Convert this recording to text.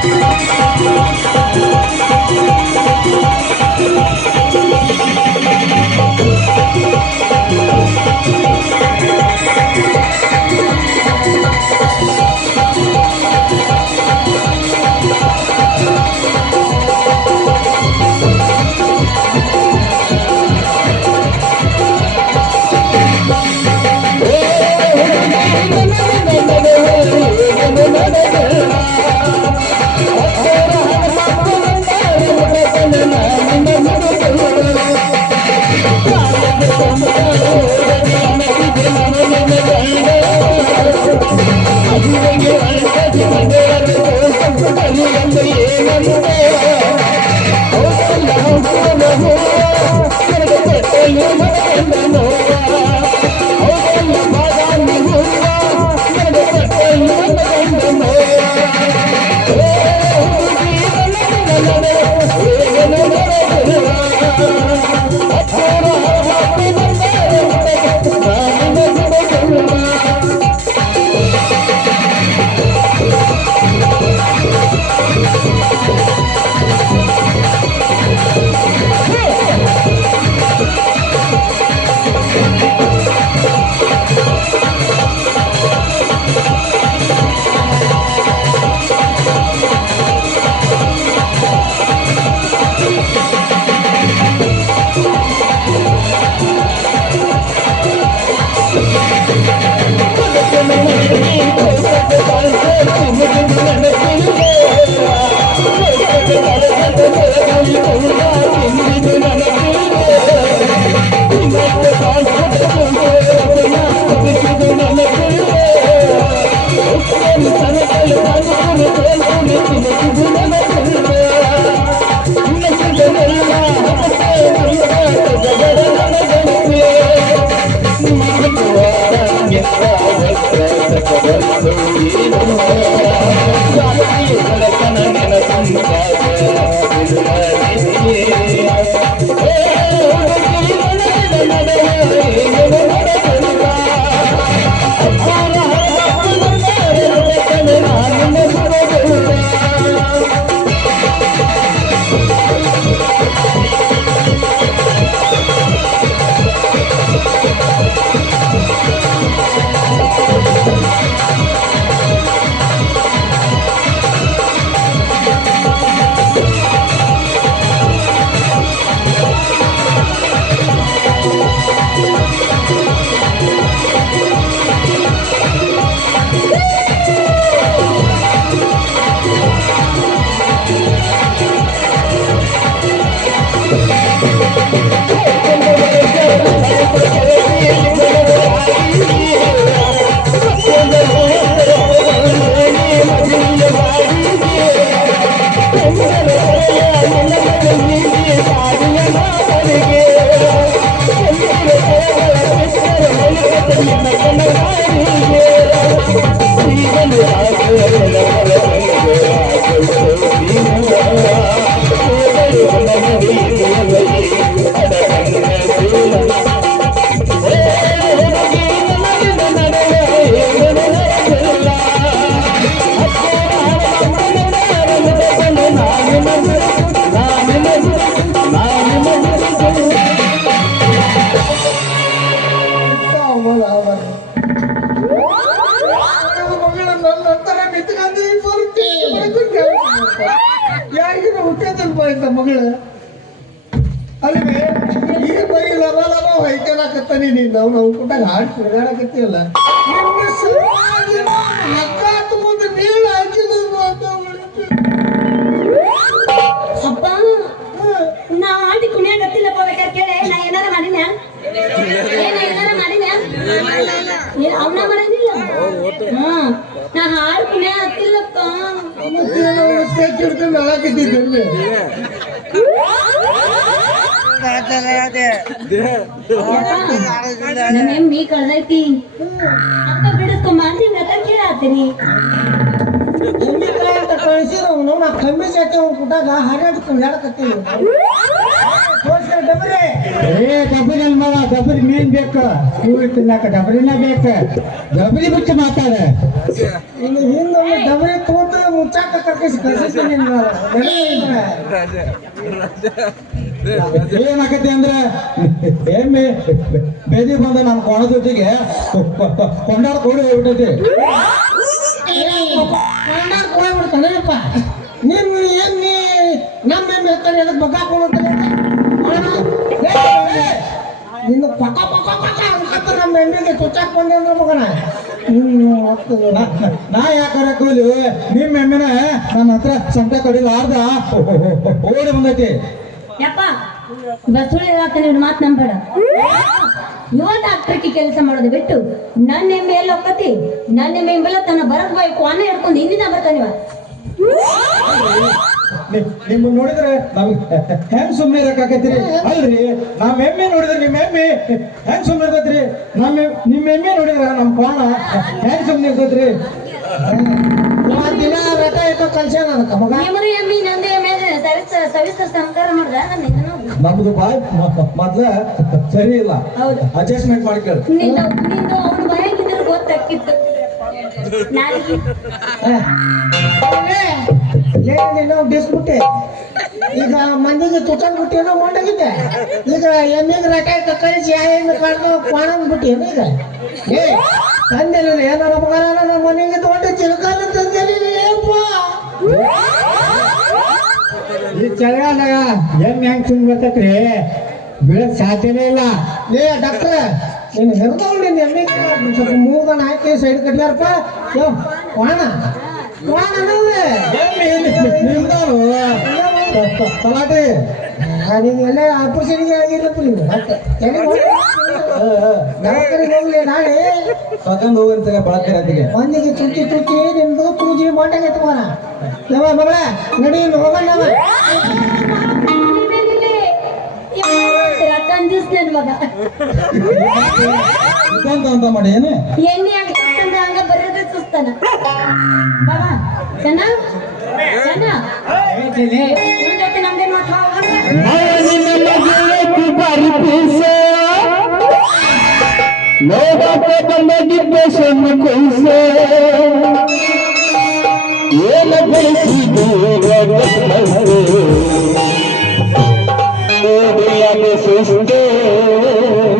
ಮಗಳು ಅಲ್ವೇ ಈ ಬರೀ ಲವ ಲವ ಹೊಯ್ಕೊಳಕತ್ತಾನಿ ನೀನು ನಾವು ಕೂಟಾಗ ಹಾಡು ತಿರುಗಾಡಕತ್ತೀವಲ್ಲ ನಿಮ್ಮ ಸಮಾಜ ಹಕ್ಕಾತ್ ಮುಂದೆ ನೀರು ಹಾಕಿದ್ರು ಅಂತ ಅಪ್ಪ ನಾ ಆಂಟಿ ಕುಣಿಯಾಗತ್ತಿಲ್ಲಪ್ಪ ಬೇಕಾದ್ರೆ ಕೇಳೆ ನಾ ಏನಾರ ಮಾಡಿನ ಅವನ ಮಾಡಿಲ್ಲ ನಾ ಹಾಡು ಕುಣಿಯ ಹತ್ತಿಲ್ಲಪ್ಪ ಹಿಡ್ಕೊಂಡು ಹಾಕಿದ್ದಿದ್ದೆ ನಮ್ಮೇಮ್ ಮೀ ಕಳ್ದೈತಿ ಅಕ್ಕ ಬಿಡಿಸ್ಕೊಂಬ ಅಂತ ಹಿಂಗ ಕೇಳಾತೀನಿ ಅಂತ ಕಳಿಸಿದ್ರು ನಾ ಕಮ್ಮಿ ಜಾತಿ ಅವ್ನು ಕೂಟಾಗ ಹಾರಾಡ್ಕೊಂಡು ಹೇಳಕತ್ತೀವಿ ಡಬ್ರೆ ಏ ಡಬರಿ ಮಗ ಡಬರಿ ಮೀನ್ ಬೇಕು ಕೂಳಿ ತಿನ್ನಕ ಡಬರಿನ ಬೇಕ ಡಬರಿ ಬಿಟ್ಟು ಮಾತಾಡ ಇನ್ನು ಹಿಂದೊಮ್ಮೆ ಡಬರಿ ತೋಟ ಮುಚ್ಚಾಕ ಕಳ್ಸಿದ್ದೀನಿ ಏನಾಗತ್ತೆ ಅಂದ್ರೆ ಎಮ್ಮೆ ಬೇದಿ ಬಂದ ನನ್ನ ಕೊಣ ಜೊತೆಗೆ ಕೊಂಡಾಡ ಕೂಡಿ ಹೋಗ್ಬಿಟ್ಟೈತಿ ಹೋಗ್ಬಿಡ್ತಾನೇಪ್ಪ ನೀನು ಏನ್ ನೀ ನಮ್ಮ ಹೇಳ್ತಾನೆ ಅದಕ್ಕೆ ಬಗ್ಗ ಹಾಕೊಂಡು ನಿನ್ನ ಪಕ್ಕ ಪಕ್ಕ ಪಕ್ಕ ಅನ್ಕತ್ತ ನಮ್ಮ ಎಮ್ಮೆಗೆ ಚುಚ್ಚಾಕ್ ಬಂದೆ ಅಂದ್ರೆ ಮಗನ ನಾ ಯಾಕಾರ ಕೂಲಿ ನಿಮ್ಮ ಎಮ್ಮೆನ ನನ್ನ ಹತ್ರ ಸಂತೆ ಕಡಿಲಾರ್ದ ಓಡಿ ಬಂದೈತಿ ಯಪ್ಪ ಬಸುಳಿ ನೀವು ಮಾತು ನಂಬೇಡ ಯುವ ಡಾಕ್ಟರ್ಗೆ ಕೆಲಸ ಮಾಡೋದು ಬಿಟ್ಟು ನನ್ನ ಎಮ್ಮೆ ಎಲ್ಲ ಒಕ್ಕತಿ ನನ್ನ ಎಮ್ಮೆ ಬೆಲ್ಲ ತನ್ನ ಬರದ್ ಬಾಯಿ ಕ್ವಾನ ಹಿಡ್ಕೊಂಡು ಹಿಂದಿನ ಬರ್ತಾನಿವ ನಿಮ್ಮ ನೋಡಿದ್ರೆ ನಮ್ಗೆ ಹೆಂಗ್ ಸುಮ್ಮನೆ ಇರಕಾಕೈತ್ರಿ ಅಲ್ರಿ ನಮ್ಮ ಎಮ್ಮೆ ನೋಡಿದ್ರೆ ನಿಮ್ಮ ಎಮ್ಮೆ ಹೆಂಗ್ ಸುಮ್ಮನೆ ಇರ್ತೈತ್ರಿ ನಿಮ್ಮ ಎಮ್ಮೆ ನೋಡಿದ್ರ ನಮ್ಮ ಪಾಣ ಹೆಂಗ್ ಸುಮ್ಮನೆ ಇರ್ತೈತ್ರಿ ದಿನ ರಥ ಇಟ್ಟು ಕಲ್ಸ್ಯಾನ ಅದಕ್ಕೆ ಮಗ ನಿಮ್ಮದು ಎಮ್ಮಿ ನಂದು ಎಮ್ಮೆ ಸವಿಸ್ತರ ಸಂಸ್ಕಾರ ಮಾಡ್ದ ನನ್ನ ಇದನ್ನು ನಮ್ದು ಬಾಯ್ ಮೊದ್ಲ ಸರಿ ಇಲ್ಲ ಹೌದು ಅಡ್ಜಸ್ಟ್ಮೆಂಟ್ ಮಾಡ್ಕೊಳ್ಳಿ ನಿಂದು ಅವನು ಬಾಯಾಗಿದ್ದರೆ ಗೊತ್ತಾಕಿತ್ತು ನಾಲಿಗೆ ಏನೋ ಬಿಸ್ಬಿಟ್ಟೆ ಈಗ ಮಂದಿಗೆ ಚುಚ್ಚನ್ ಬಿಟ್ಟೇನೋ ಮಾಡಾಗಿದ್ದೆ ಈಗ ಎಮ್ಮಿಗೆ ರಕಾಯಿ ಕಳಿಸಿ ಎಮ್ಮೆ ಕಾಡ್ದು ಕ್ವಾಣನ್ ಬಿಟ್ಟೇನು ಈಗ ಏ ತಂದೆಲ್ಲ ಏನಾರ ಮಗನ ನಮ್ಮ ಮನೆಗೆ ದೊಡ್ಡ ಚಿಲ್ಕಾಲ ತಂದೇನಿ ಅಪ್ಪ ಈ ಚಳಿಗಾಲ ಎಮ್ಮೆ ಹೆಂಗ್ ತಿನ್ಬೇಕತ್ರಿ ಬೀಳಕ್ ಸಾಧ್ಯನೇ ಇಲ್ಲ ಏ ಡಾಕ್ಟ್ರ ನೀನು ಹೆರ್ದವ್ಳು ನಿನ್ನ ಎಮ್ಮಿಗೆ ಸ್ವಲ್ಪ ಮೂಗನ ಹಾಕಿ ಸೈಡ್ ಕಟ್ಲಾರಪ್ಪ ಯೋ ಕ್ವಾಣ ಕ್ವಾಣ ನಿಮ್ದಾರು ತಲಾಟೆ ನೀವೆಲ್ಲ ಆಪರೇಷನ್ಗೆ ಆಗಿಲ್ಲಪ್ಪ ನೀವು ಮತ್ತೆ ದವಾಖಾನೆಗೆ ಹೋಗ್ಲಿ ನಾಳೆ ತಗೊಂಡು ಹೋಗಂತ ಬಳಕೆ ಮಂದಿಗೆ ಚುಚ್ಚಿ ಚುಚ್ಚಿ ನಿಮ್ದು ಪೂಜೆ ಮಾಡಾಗ ಎತ್ಕೋಣ ಯಾವ ಮಗಳ ನಡಿ ಹೋಗೋಣ ಕಂಜೂಸ್ ನನ್ ಮಗ ಅಂತ ಮಾಡಿ ಏನು ಎಣ್ಣೆ ಆಗ್ತಂದ್ರೆ ಹಂಗ ಬರೋದೇ ಸುಸ್ತಾನ ಬಾಬಾ ಚೆನ್ನ ಚೆನ್ನ ಇವ್ನ್ ಜೊತೆ ನಮ್ದೇನ್ ಸುಸ್ತೆ